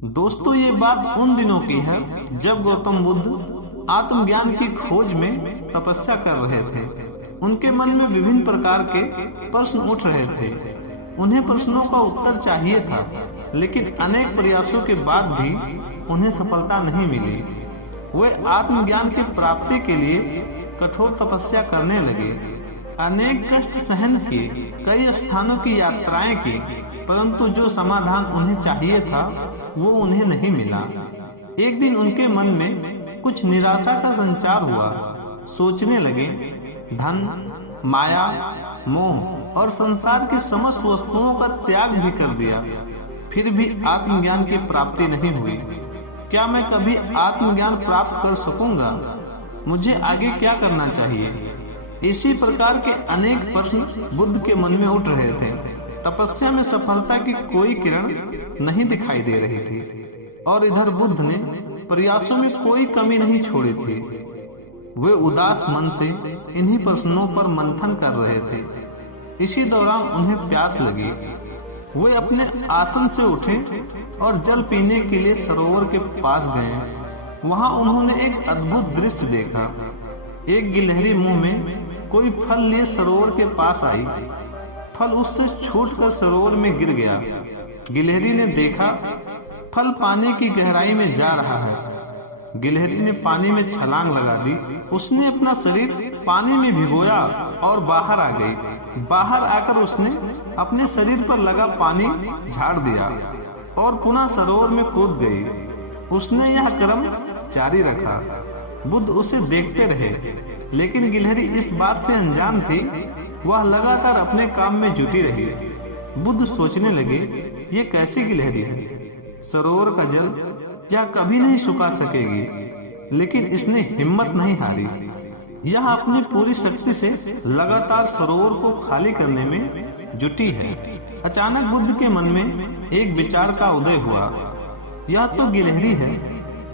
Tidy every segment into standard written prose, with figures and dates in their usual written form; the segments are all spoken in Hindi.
दोस्तों, ये बात उन दिनों की है जब गौतम बुद्ध आत्मज्ञान की खोज में तपस्या कर रहे थे। उनके मन में विभिन्न प्रकार के प्रश्न उठ रहे थे। उन्हें प्रश्नों का उत्तर चाहिए था, लेकिन अनेक प्रयासों के बाद भी उन्हें सफलता नहीं मिली। वे आत्मज्ञान की प्राप्ति के लिए कठोर तपस्या करने लगे। अनेक कष्ट सहन किए, कई स्थानों की यात्राएं की, परंतु जो समाधान उन्हें चाहिए था वो उन्हें नहीं मिला। एक दिन उनके मन में कुछ निराशा का संचार हुआ। सोचने लगे, धन, माया, मोह और संसार की समस्त वस्तुओं का त्याग भी कर दिया, फिर भी आत्मज्ञान की प्राप्ति नहीं हुई। क्या मैं कभी आत्मज्ञान प्राप्त कर सकूंगा? मुझे आगे क्या करना चाहिए? इसी प्रकार के अनेक प्रश्न बुद्ध के मन में उठ रहे थे। तपस्या में सफलता की कोई किरण नहीं दिखाई दे रही थी और इधर बुद्ध ने प्रयासों में कोई कमी नहीं छोड़ी थी। वे उदास मन से इन्हीं प्रश्नों पर मंथन कर रहे थे। इसी दौरान उन्हें प्यास लगी। वे अपने आसन से उठे और जल पीने के लिए सरोवर के पास गए। वहां उन्होंने एक अद्भुत दृश्य देखा। एक गिलहरी मुंह में कोई फल लिए सरोवर के पास आई। फल उससे छूटकर सरोवर में गिर गया। गिलहरी ने देखा, फल पानी की गहराई में जा रहा है। गिलहरी ने पानी में छलांग लगा दी। उसने अपना शरीर पानी में भिगोया और बाहर आ गई। बाहर आकर उसने अपने शरीर पर लगा पानी झाड़ दिया और पुनः सरोवर में कूद गई। उसने यह क्रम जारी रखा। बुद्ध उसे देखते रहे, लेकिन गिलहरी इस बात से अनजान थी। वह लगातार अपने काम में जुटी रही। बुद्ध सोचने लगे, ये कैसी गिलहरी है? सरोवर का जल यह कभी नहीं सुखा सकेगी। लेकिन इसने हिम्मत नहीं हारी। यह अपनी पूरी शक्ति से लगातार सरोवर को खाली करने में जुटी है। अचानक बुद्ध के मन में एक विचार का उदय हुआ। यह तो गिलहरी है,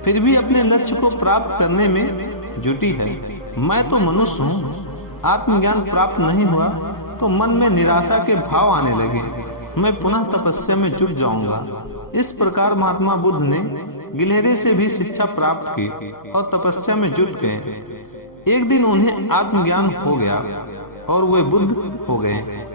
फिर भी अपने लक्ष्य को प्राप्त करने में जुटी है। मैं तो मनुष्य हूँ। आत्मज्ञान प्राप्त नहीं हुआ तो मन में निराशा के भाव आने लगे। मैं पुनः तपस्या में जुट जाऊंगा। इस प्रकार महात्मा बुद्ध ने गिलहरी से भी शिक्षा प्राप्त की और तपस्या में जुट गए। एक दिन उन्हें आत्मज्ञान हो गया और वे बुद्ध हो गए।